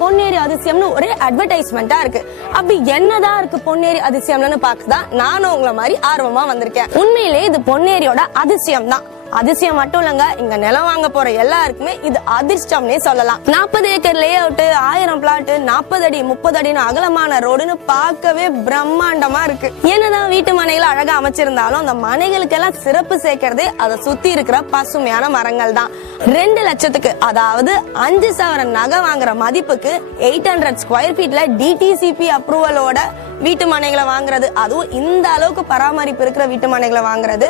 பொன்னேரி அதிசயம்னு ஒரே அட்வர்டைஸ்மெண்டா இருக்கு. அப்படி என்னதான் இருக்கு பொன்னேரி அதிசயம்னு பாக்குதான் நானும் உங்களை மாதிரி ஆர்வமா வந்திருக்கேன். உண்மையிலே இது பொன்னேரியோட அதிசயம் தான். அதிசயம் மட்டும் இல்லங்க, இங்க நிலம் வாங்க போற எல்லாருக்குமே இது அதிர்ஷ்டம்னே சொல்லலாம். 40 ஏக்கர் லே அவுட், 1000 பிளாட், 40 அடி 30 அடின்னு அகலமான ரோடுன்னு பார்க்கவே பிரம்மாண்டமா இருக்கு. என்னதான் வீட்டு மனைகளை அழகா அமைச்சிருந்தாலும் அந்த மனைகளுக்கு எல்லாம் சிறப்பு சேர்க்கறதே அதை சுத்தி இருக்கிற பசுமையான மரங்கள் தான். 2 லட்சத்துக்கு, அதாவது 5,000 நகை வாங்குற மதிப்புக்கு 800 ஸ்கொயர் ஃபீட்ல டிடிசிபி அப்ரூவலோட வீட்டு மனைகளை வாங்குறது, அதுவும் இந்த அளவுக்கு பராமரிப்பு இருக்கிற வீட்டு மனைகளை வாங்குறது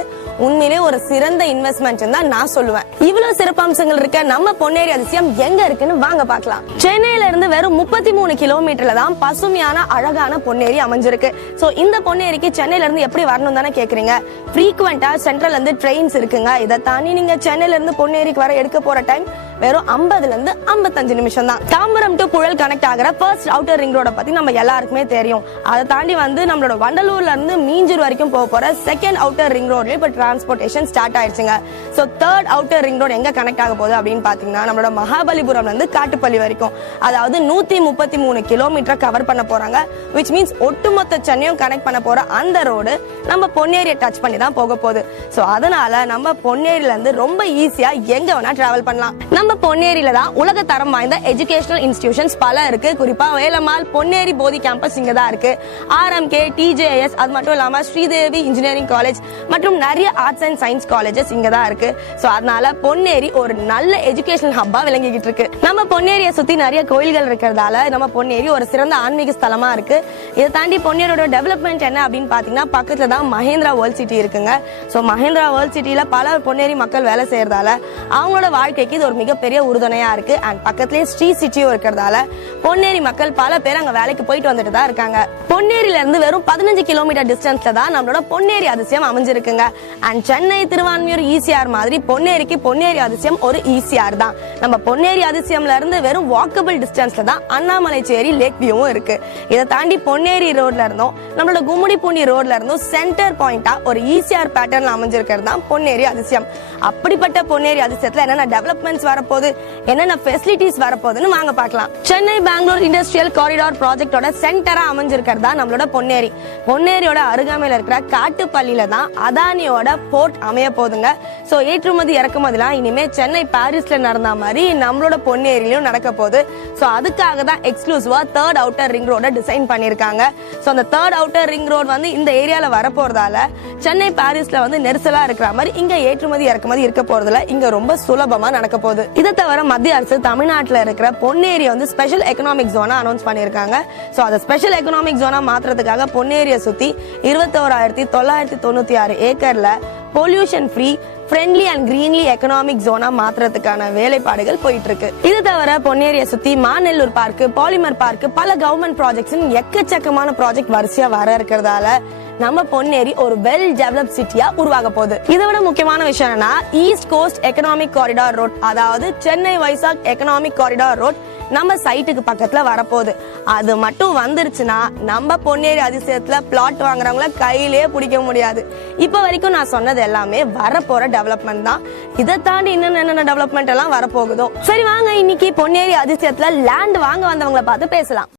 உண்மையிலே ஒரு சிறந்த இன்வெஸ்ட்மெண்ட் தான் நான் சொல்லுவேன். இவ்வளவு சிறப்பம்சங்கள் இருக்க நம்ம பொன்னேரி அதிசயம் எங்க இருக்குன்னு வாங்க பார்க்கலாம். சென்னையில இருந்து வெறும் 33 கிலோமீட்டர்ல தான் பசுமையான அழகான பொன்னேரி அமைஞ்சிருக்கு. சோ இந்த பொன்னேரிக்கு சென்னையில இருந்து எப்படி வரணும் தானே கேக்குறீங்க. ஃப்ரீக்வெண்டா சென்ட்ரல்ல இருந்து ட்ரெயின்ஸ் இருக்குங்க. இதை தாண்டி நீங்க சென்னையில இருந்து பொன்னேரிக்கு வர எடுக்க போற டைம் வெறும் 50ல இருந்து 55 நிமிஷம் தான். தாம்பரம் டு புழல் கனெக்ட் ஆகிற ஃபர்ஸ்ட் அவுட்டர் ரிங் ரோட பத்தி நம்ம எல்லாருக்குமே தெரியும். அதை தாண்டி வந்து நம்மளோட வண்டலூர்ல இருந்து மீஞ்சூர் வரைக்கும் போற செகண்ட் அவுட்டர் ரிங் ரோட்ல இப்ப டிரான்ஸ்போர்டேஷன் ஸ்டார்ட் ஆயிடுச்சுங்க. So third outer ring road எங்க கனெக்ட் ஆக போகுது அப்படின்னு பாத்தீங்கன்னா நம்மளோட மகாபலிபுரம்ல இருந்து காட்டுப்பள்ளி வரைக்கும், அதாவது 133 கிலோமீட்டர் கவர் பண்ண போறாங்க. விச் மீன்ஸ் ஒட்டுமொத்த சென்னையும் கனெக்ட் பண்ண போற அந்த ரோடு நம்ம பொன்னேரியை டச் பண்ணி தான் போக போகுது. சோ அதனால நம்ம பொன்னேரியில இருந்து ரொம்ப ஈஸியா எங்க வேணா டிராவல் பண்ணலாம். நம்ம பொன்னேரியில தான் உலக தரம் வாய்ந்த எஜுகேஷனல் இன்ஸ்டிடியூஷன்ஸ் பல இருக்கு. குறிப்பா வேலம்மாள் பொன்னேரி போதி கேம்பஸ் இங்க தான் இருக்கு. RMK, TJS, அது மட்டும் இல்லாம ஸ்ரீதேவி இன்ஜினியரிங் காலேஜ் மற்றும் நிறைய ஆர்ட்ஸ் அண்ட் சயின்ஸ் காலேஜஸ் இங்க தான் இருக்கு. சோ அதனால பொன்னேரி ஒரு நல்ல எஜுகேஷனல் ஹப்பா விளங்கிட்டு இருக்கு. நம்ம பொன்னேரியை சுத்தி நிறைய கோயில்கள் இருக்கிறதால நம்ம பொன்னேரி ஒரு சிறந்த ஆன்மீக ஸ்தலமா இருக்கு. இதை தாண்டி பொன்னேரியோட டெவலப்மெண்ட் என்ன அப்படின்னு பாத்தீங்கன்னா பக்கத்துல தான் மஹேந்திரா வேர்ல்ட் சிட்டி இருக்குங்க. சோ மஹேந்திரா வேர்ல்ட் சிட்டில பல பொன்னேரி மக்கள் வேலை செய்யறதால அவங்களோட வாழ்க்கைக்கு இது ஒரு மிகப்பெரிய உறுதுணையா இருக்கு. அண்ட் பக்கத்திலே ஸ்ரீ சிட்டியும் இருக்கிறதால பொன்னேரி மக்கள் பல பேர் அங்க வேலைக்கு போயிட்டு வந்துட்டு தான் இருக்காங்க. பொன்னேரியில இருந்து வெறும் 15 கிலோமீட்டர் டிஸ்டன்ஸ்ல தான் நம்மளோட பொன்னேரி அதிசயம் அமைஞ்சிருக்குங்க. அண்ட் சென்னை திருவான்மியூர் ஈசிஆர் மாதிரி பொன்னேரிக்கு பொன்னேரி அதிசயம் ஒரு ஈசிஆர் தான். நம்ம பொன்னேரி அதிசயம்ல இருந்து வெறும் வாக்கபிள் டிஸ்டன்ஸ்ல தான் அண்ணாமலை சேரி லேக் வியூவும் இருக்கு. இதை தாண்டி பொன்னேரி ரோட்ல இருந்தும் நம்மளோட கும்முடிப்பூண்டி ரோட்ல இருந்தும் சென்டர் பாயிண்டா ஒரு ஈசிஆர் பேட்டர்ன்ல அமைஞ்சிருக்கிறது தான் பொன்னேரி அதிசயம். அப்படிப்பட்ட பொன்னேரி அதிசயத்துல என்னென்ன டெவலப்மெண்ட்ஸ் வரப்போகுது, என்னென்ன ஃபெசிலிட்டிஸ் வரப்போகுதுன்னு வாங்க பார்க்கலாம். சென்னை பெங்களூர் இண்டஸ்ட்ரியல் காரிடார் ப்ராஜெக்டோட சென்டரா அமைஞ்சிருக்கிறது தான் நம்மளோட பொன்னேரி. பொன்னேரியோட அருகாமையில இருக்கிற காட்டுப்பள்ளியில தான் அதானியோட போர்ட் அமைய போகுதுங்க. சோ ஏற்றுமதி இறக்குமதிலாம் இனிமே சென்னை பாரிஸ்ல நடந்த மாதிரி நம்மளோட பொன்னேரியிலும் நடக்க போகுது. சோ அதுக்காக தான் எக்ஸ்க்ளூசிவா தேர்ட் அவுட்டர் ரிங் ரோட டிசைன் பண்ணிருக்காங்க. சோ அந்த தேர்ட் அவுட்டர் ரிங் ரோட் வந்து இந்த ஏரியால வரப்போறதால சென்னை பாரிஸ்ல வந்து நெரிசலா இருக்கிற மாதிரி இங்க ஏற்றுமதி இறக்குமதி இருக்க போறதுல இங்க ரொம்ப சுலபமா நடக்க போகுது. இதை தவிர மத்திய அரசு தமிழ்நாட்டில் இருக்கிற பொன்னேரி வந்து ஸ்பெஷல் எக்கனாமிக் ஜோனா அனௌன்ஸ் பண்ணிருக்காங்க. சோ அதை ஸ்பெஷல் எக்கனாமிக் ஜோனா மாத்திரத்துக்காக பொன்னேரியை சுத்தி 21,996 ஏக்கர்ல pollution free friendly and greenly economic ஜோனா மாத்திரத்துக்கான வேலைப்பாடுகள் போயிட்டு இருக்கு. இது தவிர பொன்னேரியை சுத்தி மாநெல்லூர் பார்க், பாலிமர் பார்க், பல கவர்மெண்ட் ப்ராஜெக்ட்ஸ் எக்கச்சக்கமான ப்ராஜெக்ட் வரிசையா வர இருக்கிறதால நம்ம பொன்னேரி ஒரு வெல் டெவலப் சிட்டியா உருவாக போகுது. இதை விட முக்கியமான விஷயம் என்னன்னா east coast economic corridor road, அதாவது Chennai Vizag economic corridor road நம்ம சைட்டுக்கு பக்கத்துல வரப்போகுது. அது மட்டும் வந்துருச்சுன்னா நம்ம பொன்னேரி அதிசயத்துல பிளாட் வாங்குறவங்கள கையிலே பிடிக்க முடியாது. இப்ப வரைக்கும் நான் சொன்னது எல்லாமே வரப்போற டெவலப்மெண்ட் தான். இதை தாண்டி இன்னும் என்னென்ன டெவலப்மெண்ட் எல்லாம் வரப்போகுதோ. சரி வாங்க இன்னைக்கு பொன்னேரி அதிசயத்துல லேண்ட் வாங்க வந்தவங்களை பார்த்து பேசலாம்.